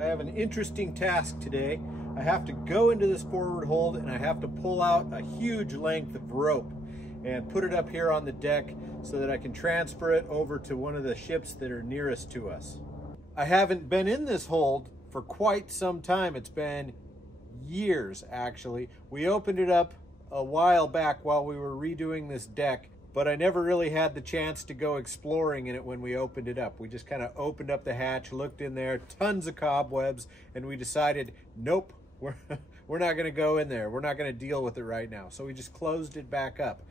I have an interesting task today. I have to go into this forward hold and I have to pull out a huge length of rope and put it up here on the deck so that I can transfer it over to one of the ships that are nearest to us. I haven't been in this hold for quite some time. It's been years, actually. We opened it up a while back while we were redoing this deck, but I never really had the chance to go exploring in it when we opened it up. We just kind of opened up the hatch, looked in there, tons of cobwebs, and we decided, nope, we're not going to go in there. We're not going to deal with it right now. So we just closed it back up.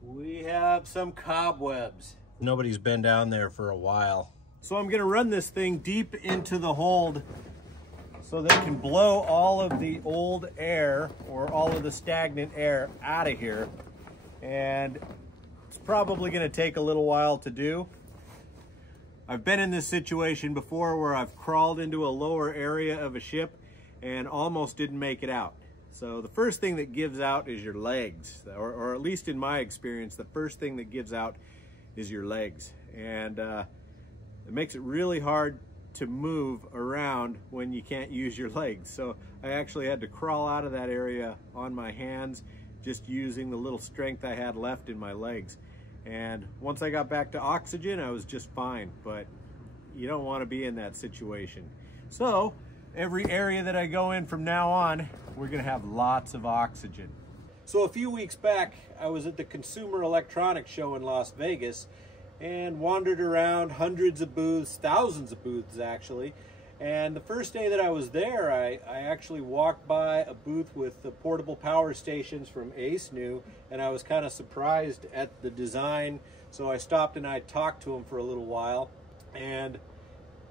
We have some cobwebs. Nobody's been down there for a while. So I'm going to run this thing deep into the hold so that it can blow all of the old air or all of the stagnant air out of here. And it's probably going to take a little while to do. I've been in this situation before where I've crawled into a lower area of a ship and almost didn't make it out. So the first thing that gives out is your legs, or at least in my experience, the first thing that gives out is your legs. And it makes it really hard to move around when you can't use your legs. So I actually had to crawl out of that area on my hands, just using the little strength I had left in my legs. And once I got back to oxygen, I was just fine, but you don't want to be in that situation. So every area that I go in from now on, we're going to have lots of oxygen. So a few weeks back, I was at the Consumer Electronics Show in Las Vegas and wandered around hundreds of booths, thousands of booths actually. And the first day that I was there, I actually walked by a booth with the portable power stations from Acenew, and I was kind of surprised at the design. So I stopped and I talked to them for a little while, and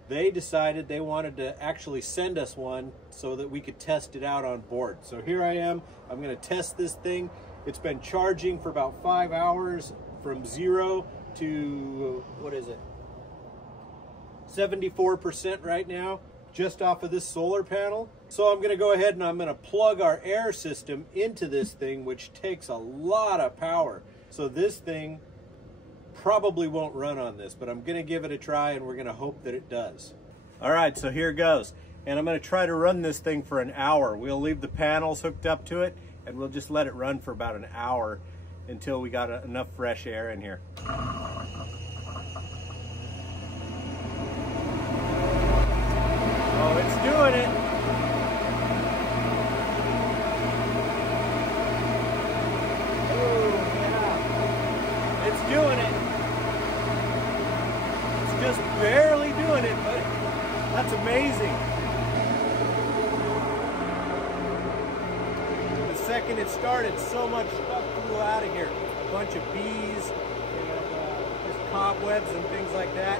they decided they wanted to actually send us one so that we could test it out on board. So here I am. I'm going to test this thing. It's been charging for about 5 hours from 0 to, what is it, 74% right now, just off of this solar panel. So I'm going to go ahead and I'm going to plug our air system into this thing, which takes a lot of power. So this thing probably won't run on this, but I'm going to give it a try and we're going to hope that it does. All right, so here it goes. And I'm going to try to run this thing for an hour. We'll leave the panels hooked up to it and we'll just let it run for about an hour until we got enough fresh air in here. Oh, it's doing it. Oh, yeah. It's doing it. It's just barely doing it, but that's amazing. The second it started, so much stuff flew out of here. A bunch of bees and just cobwebs and things like that.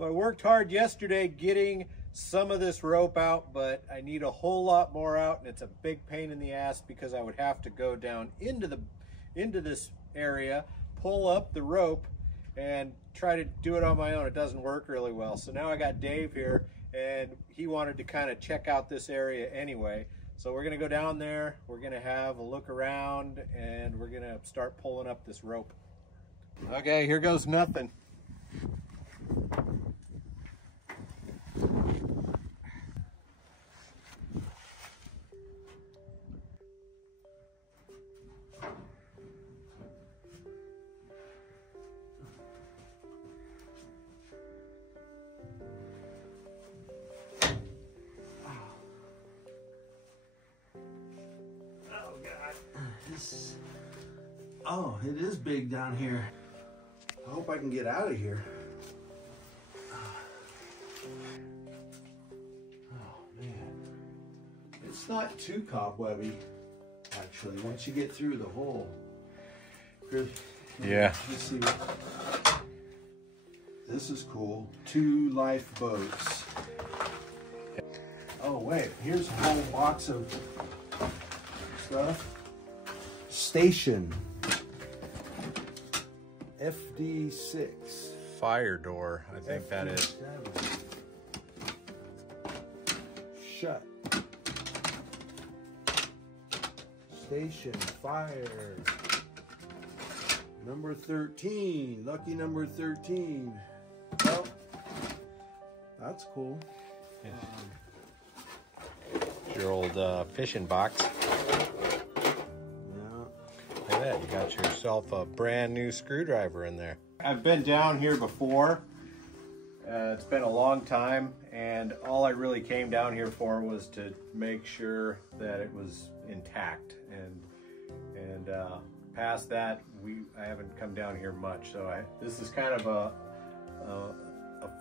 I worked hard yesterday getting some of this rope out, but I need a whole lot more out, and it's a big pain in the ass because I would have to go down into this area, pull up the rope, and try to do it on my own. It doesn't work really well. So now I got Dave here, and he wanted to kind of check out this area anyway. So we're gonna go down there, we're gonna have a look around, and we're gonna start pulling up this rope. Okay, here goes nothing. Oh, it is big down here. I hope I can get out of here. Oh, man. It's not too cobwebby, actually, once you get through the hole. Yeah. Let's see. This is cool. 2 lifeboats. Oh, wait. Here's a whole box of stuff. station. FD6. Fire door, I think that is. Shut. Station fire. Number 13. Lucky number 13. Well, that's cool. Your old fishing box. Yeah. Look at that, you got yourself a brand new screwdriver in there. I've been down here before. It's been a long time, and all I really came down here for was to make sure that it was intact. And past that, I haven't come down here much. So this is kind of a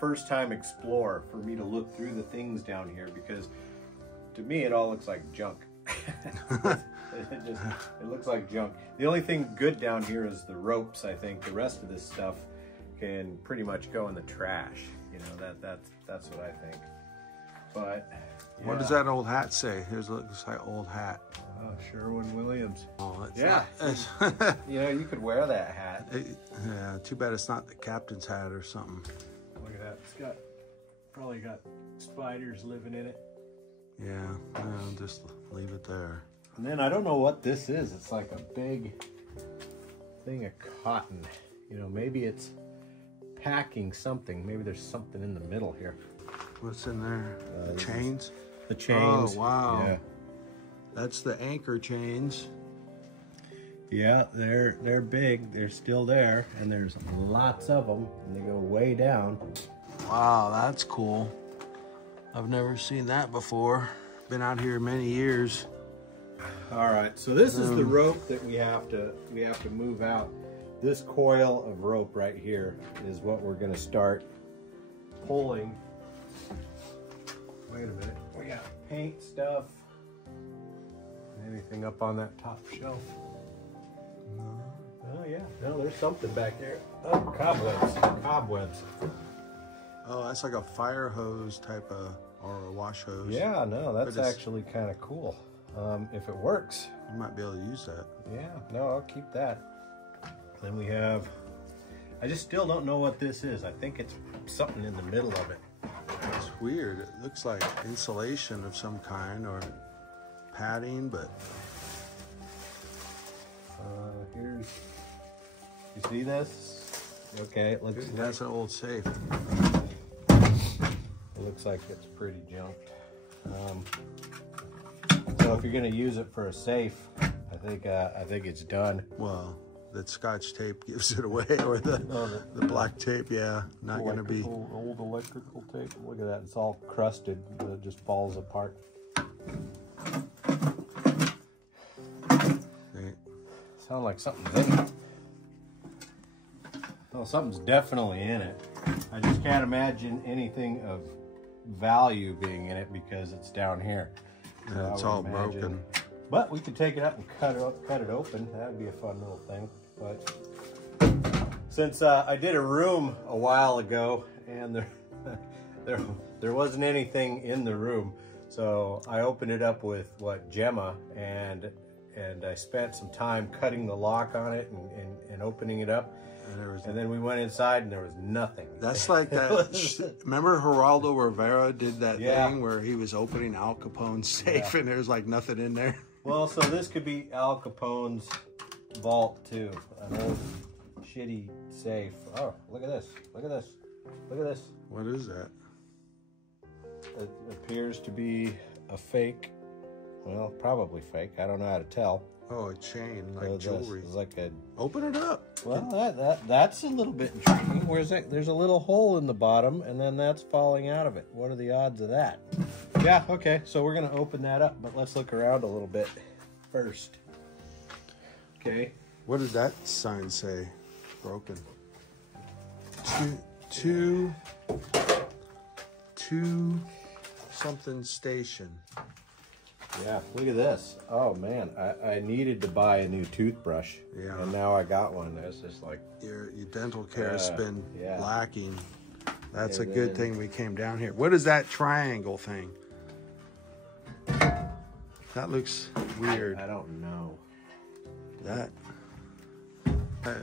first-time explore for me to look through the things down here, because to me it all looks like junk. It looks like junk. The only thing good down here is the ropes. I think the rest of this stuff can pretty much go in the trash. You know, that's what I think. But yeah. What does that old hat say? Here's looks like old hat. Sherwin-Williams. Oh, it's yeah. Not, You know, you could wear that hat. yeah, too bad it's not the captain's hat or something. Look at that. It's probably got spiders living in it. Yeah, just leave it there. And then I don't know what this is. It's like a big thing of cotton. You know, maybe it's packing something. Maybe there's something in the middle here. What's in there? The chains? The chains. Oh, wow. Yeah. That's the anchor chains. Yeah, they're big. They're still there, and there's lots of them, and they go way down. Wow, that's cool. I've never seen that before. Been out here many years. All right, so this is the rope that we have to move out. This coil of rope right here is what we're going to start pulling. Wait a minute. We got paint stuff. Anything up on that top shelf? No. Oh yeah. No, there's something back there. Oh, cobwebs. Cobwebs. Oh, that's like a fire hose type of, or a wash hose. Yeah, no, that's actually kind of cool. If it works. You might be able to use that. Yeah, no, I'll keep that. Then we have, I just still don't know what this is. I think it's something in the middle of it. It's weird. It looks like insulation of some kind or padding, but here's, you see this? Okay, it looks like, that's an old safe. it looks like it's pretty junked. So if you're gonna use it for a safe, I think it's done. Well, that Scotch tape gives it away, or the black tape, yeah, not gonna be. Old electrical tape. Look at that, it's all crusted. It just falls apart. Sound like something's in it. Well, something's definitely in it. I just can't imagine anything of value being in it because it's down here. Yeah, it's all broken. But we could take it up and cut it open. That'd be a fun little thing. But since I did a room a while ago and there wasn't anything in the room, so I opened it up with Gemma, and I spent some time cutting the lock on it and opening it up. And then we went inside and there was nothing. That's like that. Remember Geraldo Rivera did that thing where he was opening Al Capone's safe and there's like nothing in there? Well, so this could be Al Capone's vault too. An old shitty safe. Oh, look at this. Look at this. Look at this. What is that? It appears to be a fake. Well, probably fake. I don't know how to tell. Oh, a chain, like jewelry. It's like a. Open it up. Well, that's a little bit intriguing. Where's that? There's a little hole in the bottom, and then that's falling out of it. What are the odds of that? Yeah. Okay. So we're gonna open that up, but let's look around a little bit first. Okay. What did that sign say? Broken. Two something station. Yeah, look at this. Oh man, I needed to buy a new toothbrush. Yeah. And now I got one. It's just like your dental care has been yeah. lacking. That's And a good then- thing we came down here. What is that triangle thing? That looks weird. I don't know. That I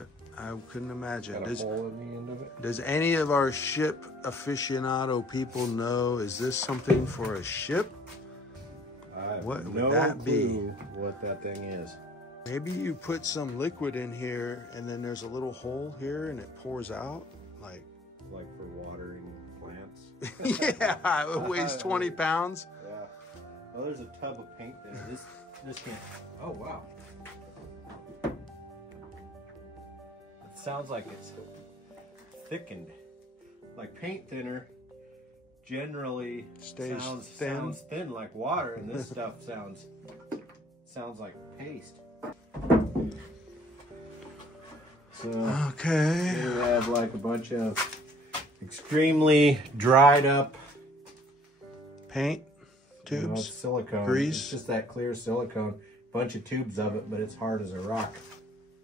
couldn't imagine. Got a hole in the end of it. Does any of our ship aficionado people know, is this something for a ship? What would that be? What that thing is. Maybe you put some liquid in here and then there's a little hole here and it pours out like for watering plants. Yeah, it weighs 20 pounds. Yeah. Oh, there's a tub of paint there. This can't. Oh, wow. It sounds like it's thickened. Like paint thinner generally sounds thin like water, and this stuff sounds like paste. So okay, here we have like a bunch of extremely dried up paint tubes, silicone, grease. It's just that clear silicone, bunch of tubes of it, but it's hard as a rock.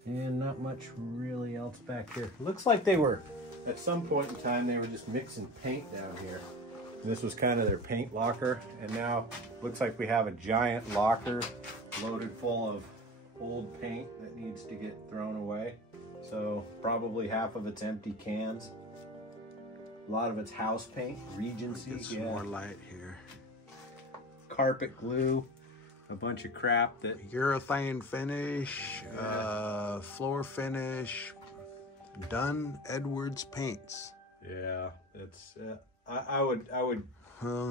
And not much really else back here. Looks like they were, at some point in time, they were just mixing paint down here. And this was kind of their paint locker, and now looks like we have a giant locker loaded full of old paint that needs to get thrown away. So probably half of it's empty cans. A lot of it's house paint, Regency. Get some more light here. Carpet glue, a bunch of crap that urethane finish, floor finish, Dunn Edwards paints. Yeah, it's I would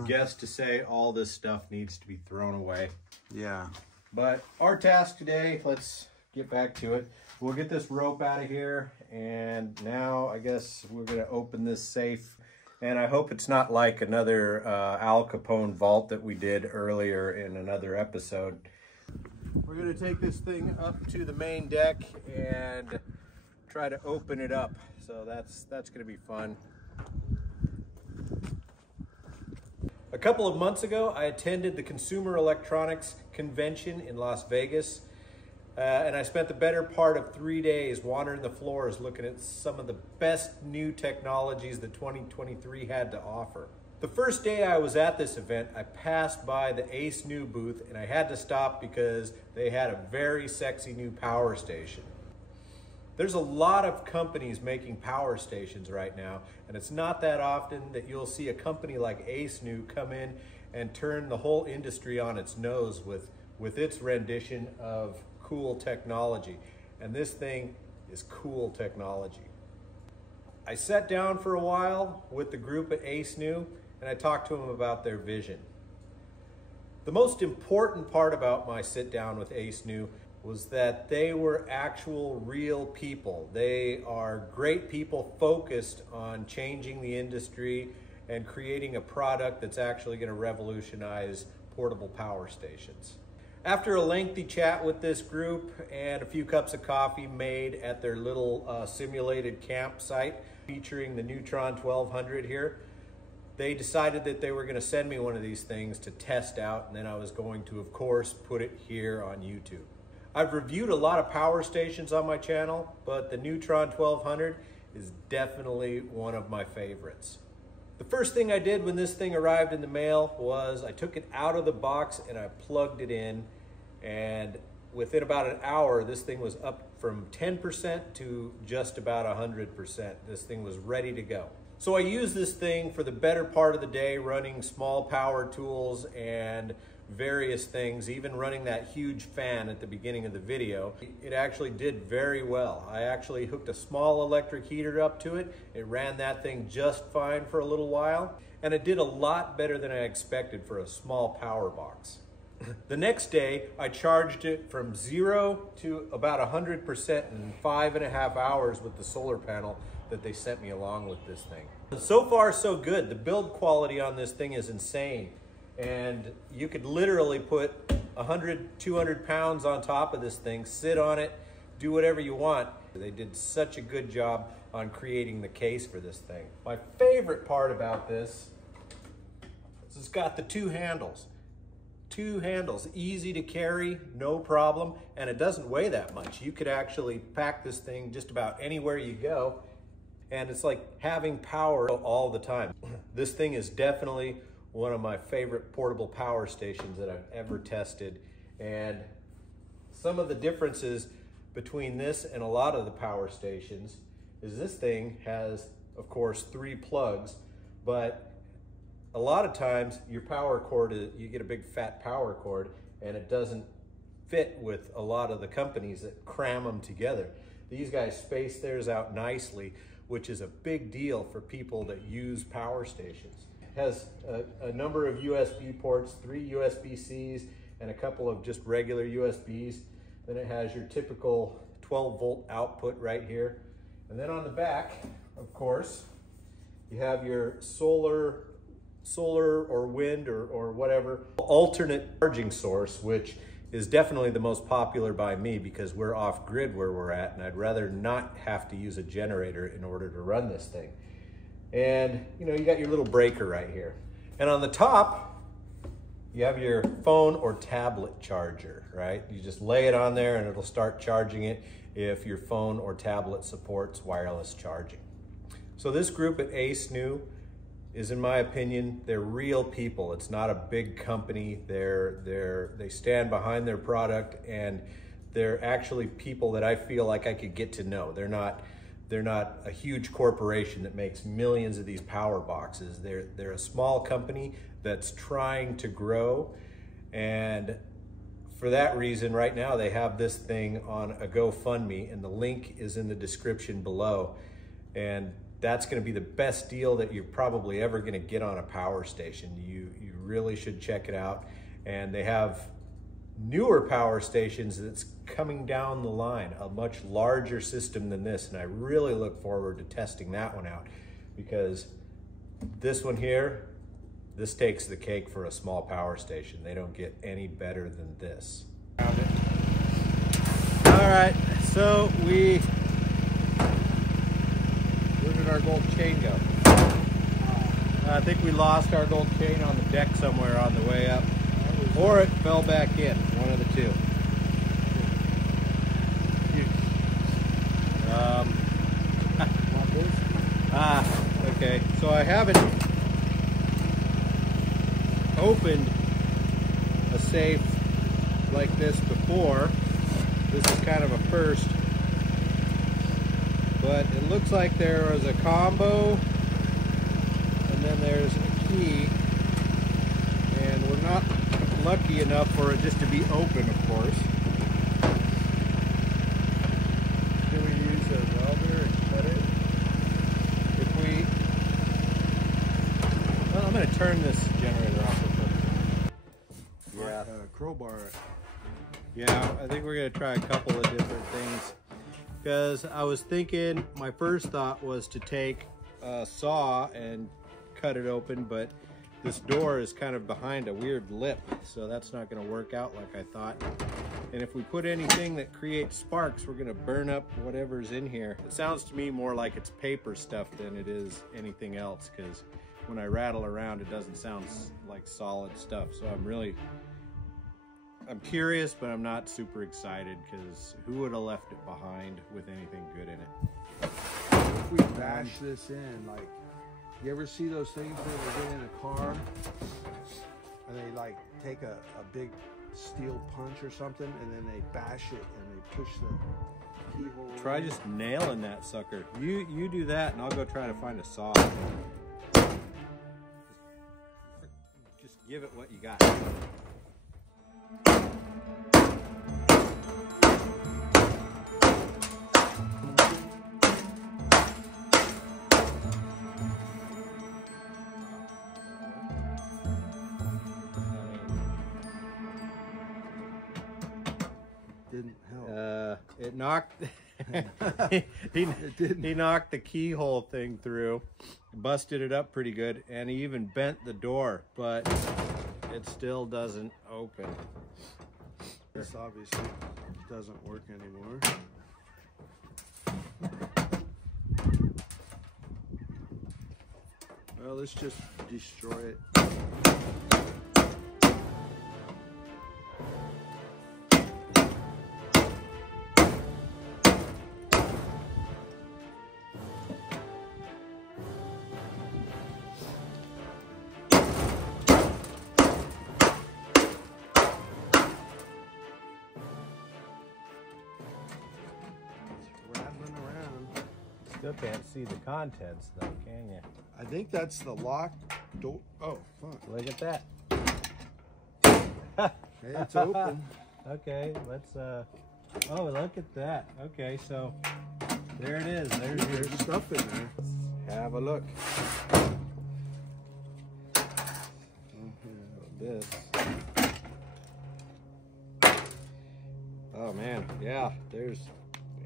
guess to say all this stuff needs to be thrown away. Yeah. But our task today, let's get back to it. We'll get this rope out of here, and now I guess we're gonna open this safe. And I hope it's not like another Al Capone vault that we did earlier in another episode. We're gonna take this thing up to the main deck and try to open it up. So that's gonna be fun. A couple of months ago, I attended the Consumer Electronics Convention in Las Vegas. And I spent the better part of 3 days wandering the floors looking at some of the best new technologies that 2023 had to offer. The first day I was at this event, I passed by the Acenew booth and I had to stop because they had a very sexy new power station. There's a lot of companies making power stations right now, and it's not that often that you'll see a company like Acenew come in and turn the whole industry on its nose with its rendition of cool technology. And this thing is cool technology. I sat down for a while with the group at Acenew and I talked to them about their vision. The most important part about my sit down with Acenew was that they were actual real people. They are great people focused on changing the industry and creating a product that's actually going to revolutionize portable power stations. After a lengthy chat with this group and a few cups of coffee made at their little simulated campsite featuring the Neutron 1200 here, they decided that they were going to send me one of these things to test out, and then I was going to, of course, put it here on YouTube. I've reviewed a lot of power stations on my channel, but the Neutron 1200 is definitely one of my favorites. The first thing I did when this thing arrived in the mail was I took it out of the box and I plugged it in, and within about an hour this thing was up from 10% to just about 100%. This thing was ready to go. So I used this thing for the better part of the day running small power tools and various things, even running that huge fan at the beginning of the video. It actually did very well. I actually hooked a small electric heater up to it. It ran that thing just fine for a little while, and it did a lot better than I expected for a small power box. The next day, I charged it from 0 to about 100% in 5.5 hours with the solar panel that they sent me along with this thing. So far, so good. The build quality on this thing is insane. And you could literally put 100, 200 pounds on top of this thing, sit on it, do whatever you want. They did such a good job on creating the case for this thing. My favorite part about this is it's got the two handles. Two handles, easy to carry, no problem, and it doesn't weigh that much. You could actually pack this thing just about anywhere you go, and it's like having power all the time. This thing is definitely one of my favorite portable power stations that I've ever tested, and some of the differences between this and a lot of the power stations is this thing has, of course, 3 plugs, but a lot of times your power cord, you get a big fat power cord and it doesn't fit with a lot of the companies that cram them together. These guys space theirs out nicely, which is a big deal for people that use power stations. It has a number of USB ports, 3 USB-Cs and a couple of just regular USBs. Then it has your typical 12-volt output right here. And then on the back, of course, you have your solar or wind or whatever alternate charging source, which is definitely the most popular by me because we're off grid where we're at, and I'd rather not have to use a generator in order to run this thing. And you know, you got your little breaker right here. And on the top, you have your phone or tablet charger, right? You just lay it on there and it'll start charging it if your phone or tablet supports wireless charging. So this group at Acenew is, in my opinion, they're real people. It's not a big company. They stand behind their product, and they're actually people that I feel like I could get to know. They're not a huge corporation that makes millions of these power boxes. They're a small company that's trying to grow, and for that reason, right now they have this thing on a GoFundMe, and the link is in the description below. And that's going to be the best deal that you're probably ever going to get on a power station. You really should check it out. And they have newer power stations that's coming down the line, a much larger system than this. And I really look forward to testing that one out, because this one here, this takes the cake for a small power station. They don't get any better than this. All right, so where did our gold chain go? I think we lost our gold chain on the deck somewhere on the way up, or it fell back in, one of the two. Okay, so I haven't opened a safe like this before. This is kind of a first, but it looks like there was a combo and then there's a key, and we're not lucky enough for it just to be open, of course. Can we use a welder and cut it? Well, I'm going to turn this generator off real quick. Yeah. Crowbar. Yeah, I think we're going to try a couple of different things, because I was thinking, my first thought was to take a saw and cut it open, but this door is kind of behind a weird lip, so that's not going to work out like I thought. And if we put anything that creates sparks, we're going to burn up whatever's in here. It sounds to me more like it's paper stuff than it is anything else, because when I rattle around, it doesn't sound like solid stuff. So I'm curious, but I'm not super excited, because who would have left it behind with anything good in it? If we bash this in, like, you ever see those things where they get in a car and they like take a big steel punch or something, and then they bash it and they push the keyhole? Try just nailing that sucker. You do that, and I'll go try to find a saw. Just give it what you got. Didn't help. It knocked. he knocked the keyhole thing through, busted it up pretty good, and he even bent the door, but it still doesn't open. This obviously doesn't work anymore. Well, let's just destroy it. Still can't see the contents though, can you? I think that's the lock door. Oh, fuck. Look at that. Hey, it's open. Okay, let's oh, look at that. Okay, so there it is. There's stuff in there. Let's have a look. This. Oh man, yeah,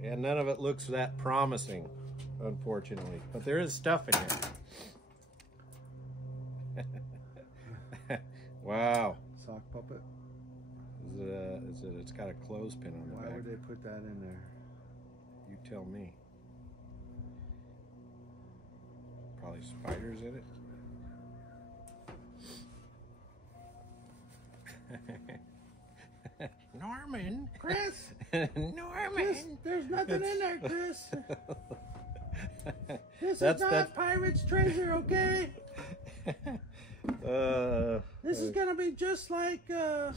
and none of it looks that promising, unfortunately. But there is stuff in here. Wow. Sock puppet. It's got a clothespin on the back. Why would they put that in there? You tell me. Probably spiders in it. Norman. Chris! Norman! Chris, there's nothing in there, Chris. This That's- is not that's- pirate's treasure, okay? This is gonna be just like Al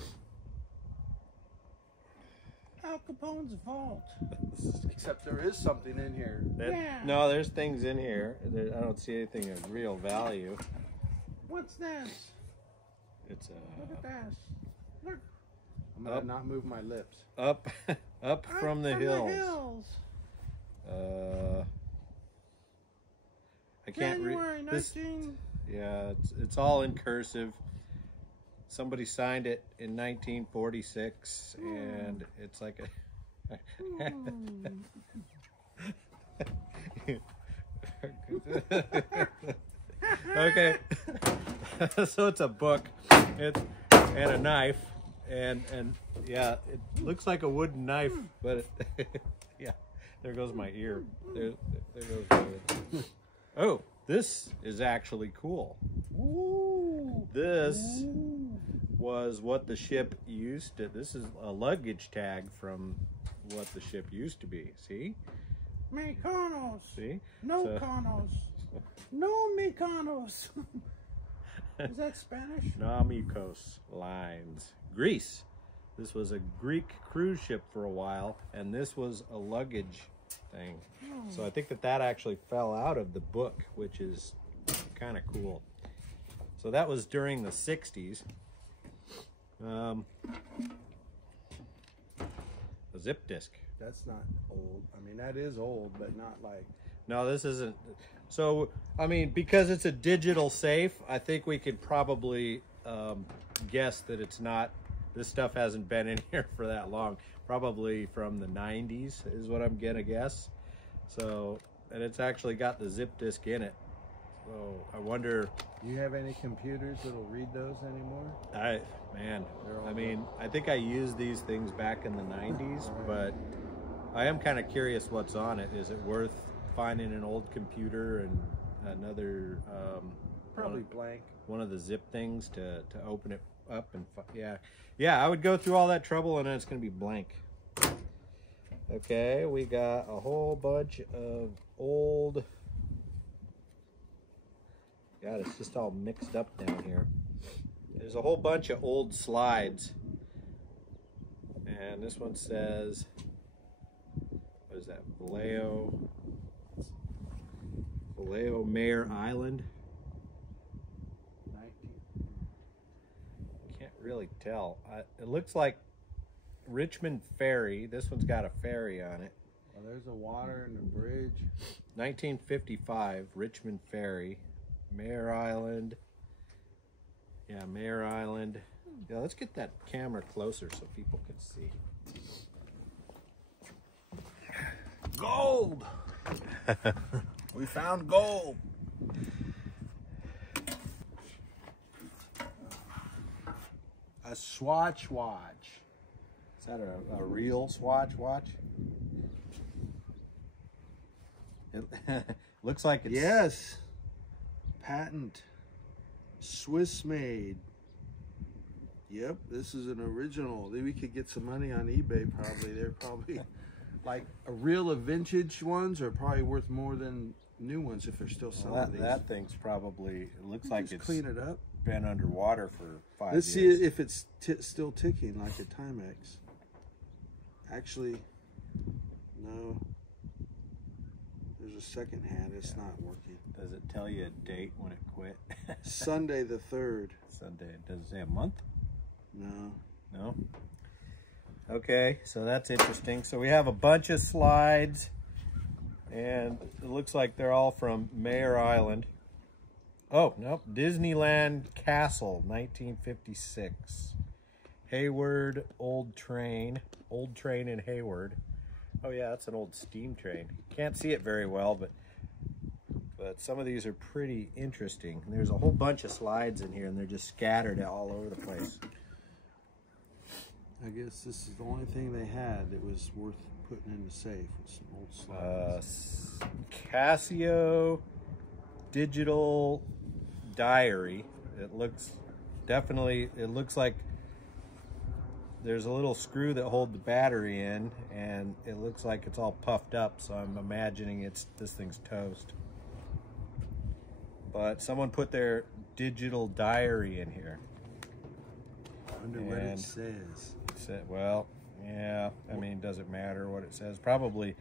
Capone's vault. Except there is something in here. Yeah. No, there's things in here. I don't see anything of real value. What's this? It's Look at this. Look. I'm gonna not move my lips. up from the hills. I can't read. January 19. Yeah, it's all in cursive. Somebody signed it in 1946, and it's like a. Okay, so it's a book, and a knife, and yeah, it looks like a wooden knife, but yeah, there goes my ear. There goes my ear. Oh, this is actually cool. Ooh. This was what the ship used to. This is a luggage tag from what the ship used to be. See? Mexicanos. See? No So- canos. No mexicanos. Is that Spanish? Namikos lines. Greece. This was a Greek cruise ship for a while, and this was a luggage thing. So I think that actually fell out of the book, which is kind of cool. So that was during the 60s. A zip disk. That's not old. I mean, that is old, but not like. No, this isn't. So, I mean, because it's a digital safe, I think we could probably guess that it's not, this stuff hasn't been in here for that long. Probably from the 90s is what I'm gonna guess. So, and it's actually got the zip disk in it. So I wonder. Do you have any computers that'll read those anymore? I mean, I think I used these things back in the 90s, but I am kind of curious what's on it. Is it worth finding an old computer and another Probably blank. one of the zip things to open it up and yeah, I would go through all that trouble and then it's gonna be blank. Okay, we got a whole bunch of old. God, it's just all mixed up down here. There's a whole bunch of old slides, and this one says, what is that? Vallejo Mare Island. Can't really tell. It looks like Richmond Ferry. This one's got a ferry on it. Well, there's a water and a bridge. 1955 Richmond Ferry, Mare Island. Yeah, Mare Island. Yeah, let's get that camera closer so people can see. Gold! We found gold. A Swatch watch. Is that a real Swatch watch? It looks like it's... Yes. Patent. Swiss made. Yep, this is an original. We could get some money on eBay probably. They're probably like a real vintage ones are probably worth more than new ones if they're still selling these. That thing's probably, it looks like Just it's clean it up. been underwater for 5 Let's years. see if it's still ticking like a Timex. Actually, no. There's There's a second hand. It's not working. Does it tell you a date when it quit? Sunday the 3rd. Sunday. Does it say a month? No. No? Okay, so that's interesting. So we have a bunch of slides, and it looks like they're all from Mare Island. Oh, nope. Disneyland Castle, 1956. Hayward Old Train. Old train in Hayward. Oh yeah, that's an old steam train. Can't see it very well, but some of these are pretty interesting. There's a whole bunch of slides in here, and they're just scattered all over the place. I guess this is the only thing they had that was worth putting in the safe with some old slides. Casio digital diary. It looks like there's a little screw that holds the battery in, and it looks like it's all puffed up, so I'm imagining this thing's toast. But someone put their digital diary in here. I wonder what it says. Well, yeah, I mean, does it matter what it says? Probably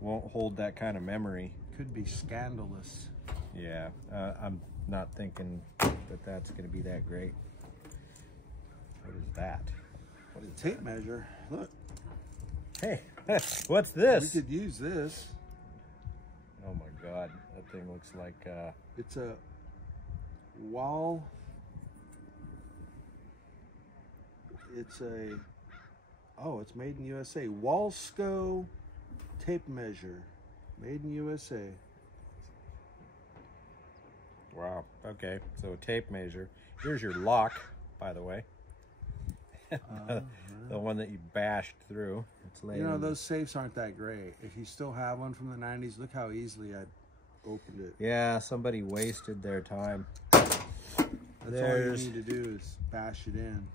won't hold that kind of memory. Could be scandalous. Yeah, I'm not thinking that that's going to be that great. What is that? What is a tape measure? Look. Hey, what's this? We could use this. Oh my God, that thing looks like it's a wall. It's made in USA. Walsco tape measure, made in USA. Wow. Okay, so a tape measure. Here's your lock, by the way. The one that you bashed through. It's laid. You know, those safes aren't that great. If you still have one from the 90s, look how easily I opened it. Yeah, somebody wasted their time. That's all you need to do is bash it in.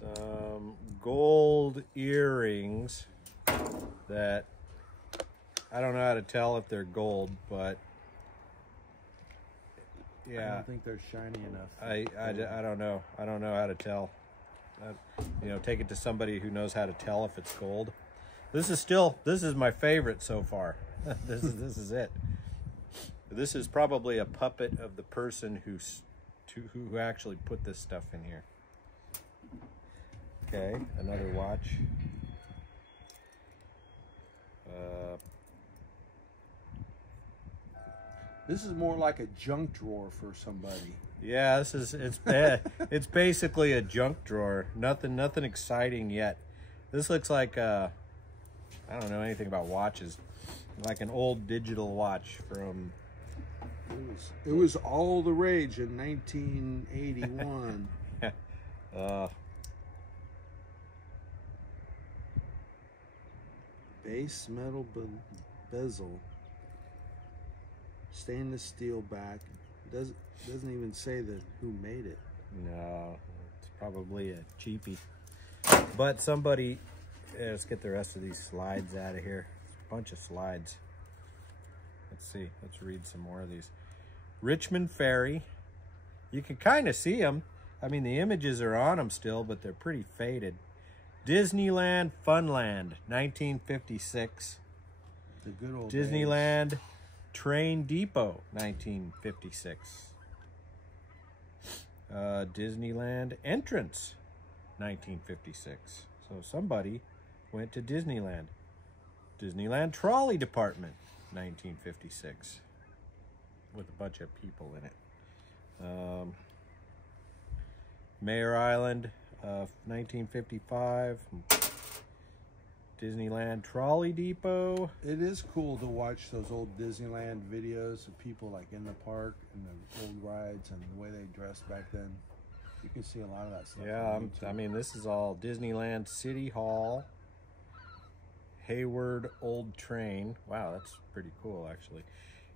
Some gold earrings that I don't know how to tell if they're gold, but yeah, I don't think they're shiny enough. I don't know. I don't know how to tell. You know, take it to somebody who knows how to tell if it's gold. This is my favorite so far. This is it. This is probably a puppet of the person who actually put this stuff in here. Okay, another watch. This is more like a junk drawer for somebody. Yeah, it's basically a junk drawer. Nothing exciting yet. This looks like I don't know anything about watches. Like an old digital watch from. It was all the rage in 1981. Base metal bezel, stainless steel back. Doesn't even say who made it. No, it's probably a cheapie. But somebody, let's get the rest of these slides out of here. A bunch of slides. Let's see. Let's read some more of these. Richmond Ferry. You can kind of see them. I mean, the images are on them still, but they're pretty faded. Disneyland Funland, 1956. The good old Disneyland days. Train Depot, 1956. Disneyland Entrance, 1956. So somebody went to Disneyland. Disneyland Trolley Department, 1956. With a bunch of people in it. Mare Island, 1955. Disneyland Trolley Depot. It is cool to watch those old Disneyland videos of people like in the park and the old rides and the way they dressed back then. You can see a lot of that stuff. Yeah, I mean, this is all Disneyland City Hall. Hayward Old Train. Wow, that's pretty cool, actually.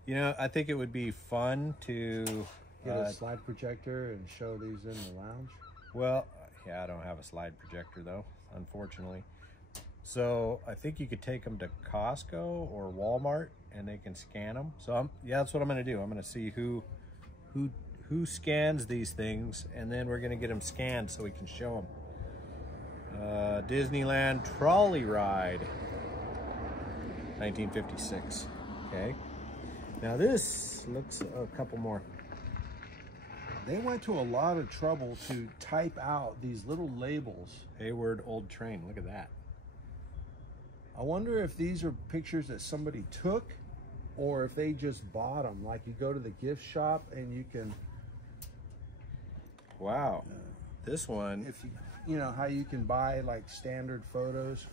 You know, I think it would be fun to get a slide projector and show these in the lounge. Well, yeah, I don't have a slide projector though, unfortunately. So I think you could take them to Costco or Walmart and they can scan them. So yeah, that's what I'm going to do. I'm going to see who scans these things, and then we're going to get them scanned so we can show them. Disneyland Trolley Ride, 1956. Okay. Now this looks a couple more. They went to a lot of trouble to type out these little labels. Hayward Old Train, look at that. I wonder if these are pictures that somebody took or if they just bought them. Like you go to the gift shop and you can... Wow, this one. If you know how you can buy like standard photos,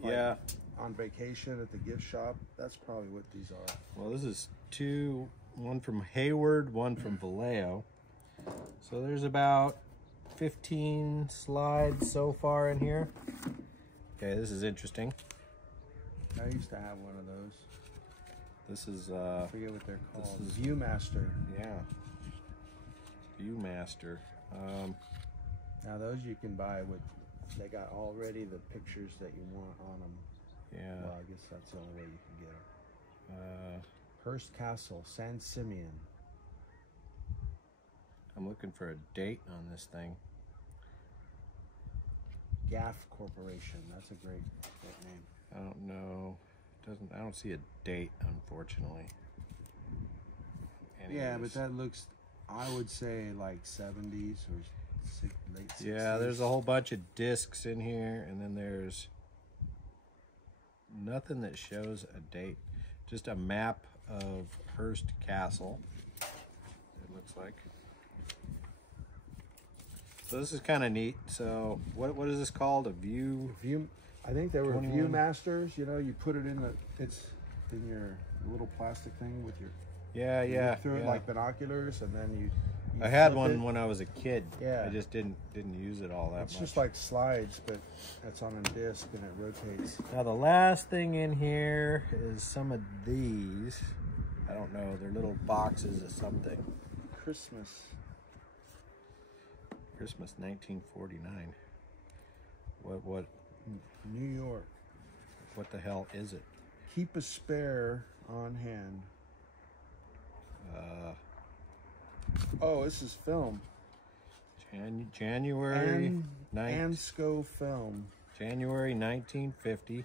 like yeah, on vacation at the gift shop. That's probably what these are. Well, this is one from Hayward, one from Vallejo. So there's about 15 slides so far in here. Okay, this is interesting. I used to have one of those. This is I forget what they're called. This is Viewmaster. Yeah. Viewmaster. Now those you can buy with, they got already the pictures that you want on them. Yeah. Well, I guess that's the only way you can get them. Hearst Castle, San Simeon. I'm looking for a date on this thing. Gaff Corporation. That's a great name. I don't know. I don't see a date, unfortunately. Yeah, but Anyways. that looks, I would say like 70s or late 60s. Yeah, there's a whole bunch of discs in here, and then there's nothing that shows a date. Just a map of Hearst Castle, it looks like. So this is kind of neat. So what is this called? A view? I think they were 21. Viewmasters. You know, you put it in it's in your little plastic thing with your... Yeah, you yeah. look through it yeah. like binoculars, and then you I had flip one it. when I was a kid. Yeah. I just didn't use it all that It's much. just like slides, but it's on a disc and it rotates. Now the last thing in here is some of these. I don't know, they're little boxes of something. Christmas 1949. What New York. What the hell is it? Keep a spare on hand. Oh, this is film. January Ansco film. January 1950.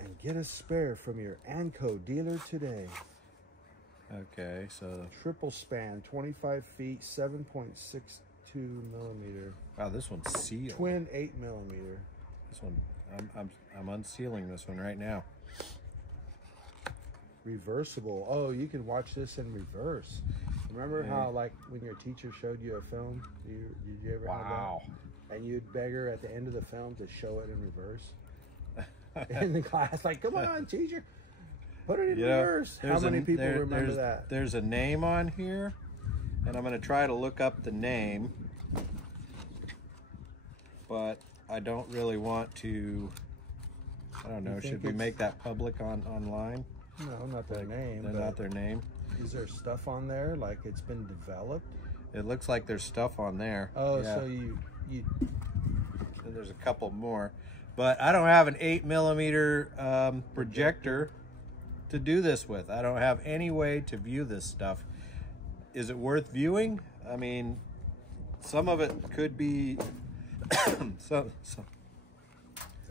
And get a spare from your Anco dealer today. Okay, so Triple span, 25 feet, 7.62 millimeter. wow, this one's sealed. Twin 8 millimeter. This one, I'm unsealing this one right now. Reversible. Oh, you can watch this in reverse. Remember Yeah. how, like, when your teacher showed you a film, did you ever have Wow. that? And you'd beg her at the end of the film to show it in reverse. In the class, like, come on, teacher, put it in reverse. How many people remember that? There's a name on here, and I'm going to try to look up the name, but I don't really want to. I don't know. Should we make that public online? No, not their name. They're not their name. Is there stuff on there like it's been developed? It looks like there's stuff on there. Oh, yeah. so you And there's a couple more, but I don't have an 8 millimeter projector to do this with. I don't have any way to view this stuff. Is it worth viewing? I mean, some of it could be.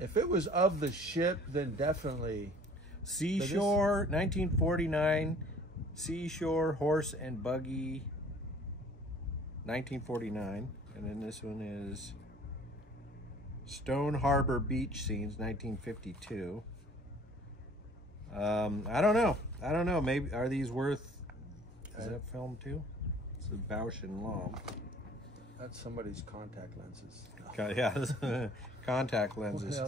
If it was of the ship, then definitely. Seashore, 1949. Seashore Horse and Buggy, 1949. And then this one is Stone Harbor Beach Scenes, 1952. I don't know. Maybe, are these worth, is that film too? It's a Bausch and Lomb. That's somebody's contact lenses. Yeah, contact lenses.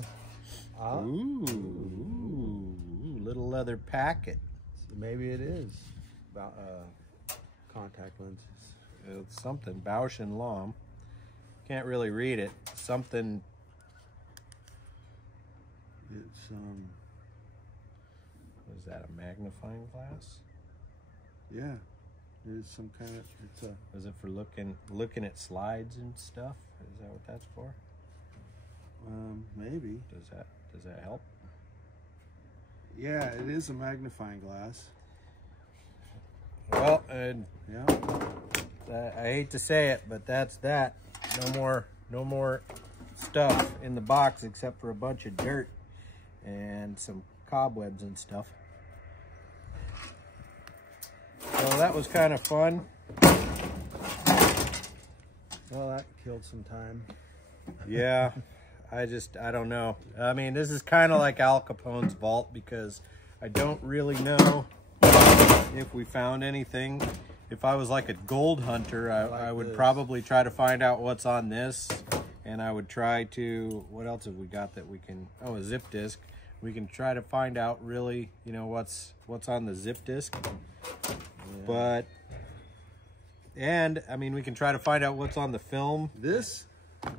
Well, Ooh, little leather packet. so maybe it is about contact lenses. It's something, Bausch and Lomb. Can't really read it. Something. It's What is that, a magnifying glass? yeah, it is some kind of. It's a. Is it for looking at slides and stuff? Is that what that's for? Maybe. Does that help? Yeah, it is a magnifying glass. Well, and Yeah. I hate to say it, but that's that. No more stuff in the box except for a bunch of dirt and some cobwebs and stuff. So that was kind of fun. Well, that killed some time. Yeah, I don't know. I mean, this is kind of like Al Capone's vault because I don't really know if we found anything. If I was like a gold hunter, I would probably try to find out what's on this. And I would try to, what else have we got that we can, oh, a zip disc. We can try to find out really, you know, what's on the zip disc. Yeah. But, and I mean, we can try to find out what's on the film. This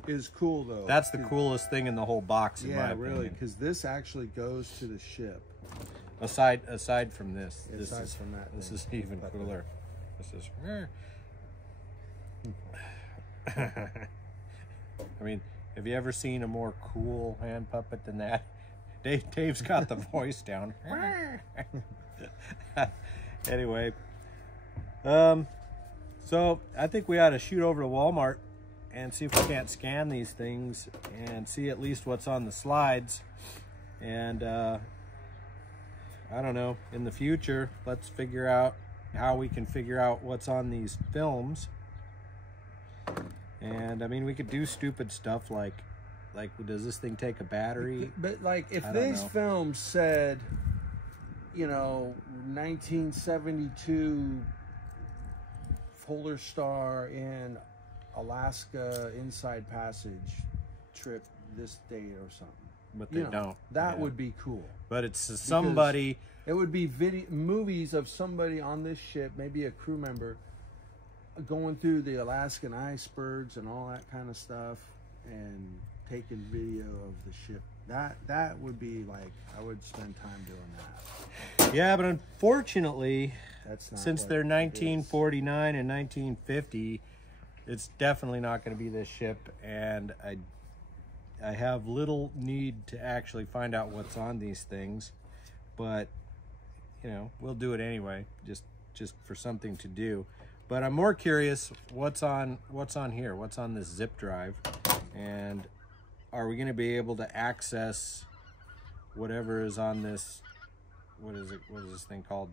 is cool though. That's the coolest thing in the whole box, in my opinion. Yeah, really, because this actually goes to the ship. Aside from this, Aside from that, this is even cooler. This is. I mean, have you ever seen a more cool hand puppet than that? Dave's got the voice down. Anyway, so I think we ought to shoot over to Walmart and see if we can't scan these things and see at least what's on the slides. And I don't know, in the future, let's figure out how we can figure out what's on these films. And I mean, we could do stupid stuff like does this thing take a battery? But like, if these films said, you know, 1972 Polar Star in Alaska Inside Passage trip this date or something. But they don't. That would be cool. But it's somebody. It would be movies of somebody on this ship, maybe a crew member, going through the Alaskan icebergs and all that kind of stuff, and taking video of the ship. That would be like, I would spend time doing that. Yeah, but unfortunately, that's not since they're 1949 and 1950, it's definitely not going to be this ship, and I have little need to actually find out what's on these things, but you know, we'll do it anyway, just for something to do. But I'm more curious what's on here, what's on this zip drive, and are we going to be able to access whatever is on this? What is this thing called?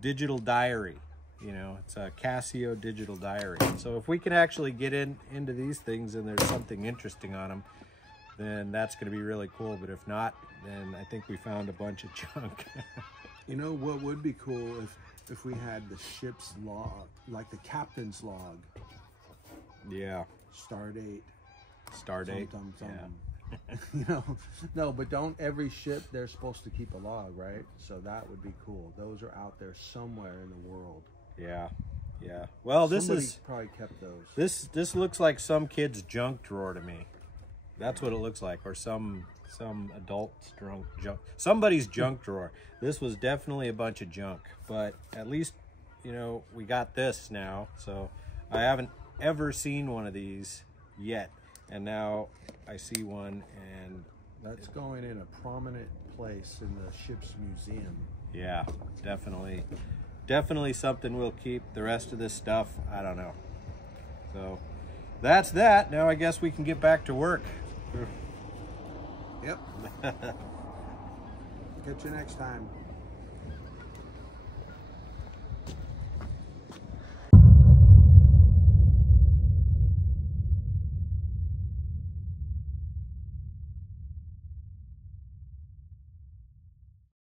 Digital diary. You know, it's a Casio digital diary. So if we can actually get into these things and there's something interesting on them, then that's going to be really cool. But if not, then I think we found a bunch of junk. You know what would be cool if we had the ship's log, like the captain's log. Yeah. Stardate. Yeah. You know, no, but don't every ship, they're supposed to keep a log, right? So that would be cool. Those are out there somewhere in the world. Yeah. Well, Somebody probably kept those. This looks like some kid's junk drawer to me. That's what it looks like, or some adult's junk. Somebody's junk drawer. This was definitely a bunch of junk, but at least, you know, we got this now. So I haven't ever seen one of these yet, and now I see one, and that's going in a prominent place in the ship's museum. Yeah, definitely something we'll keep. The rest of this stuff, I don't know. So that's that. Now I guess we can get back to work. Yep. Catch you next time.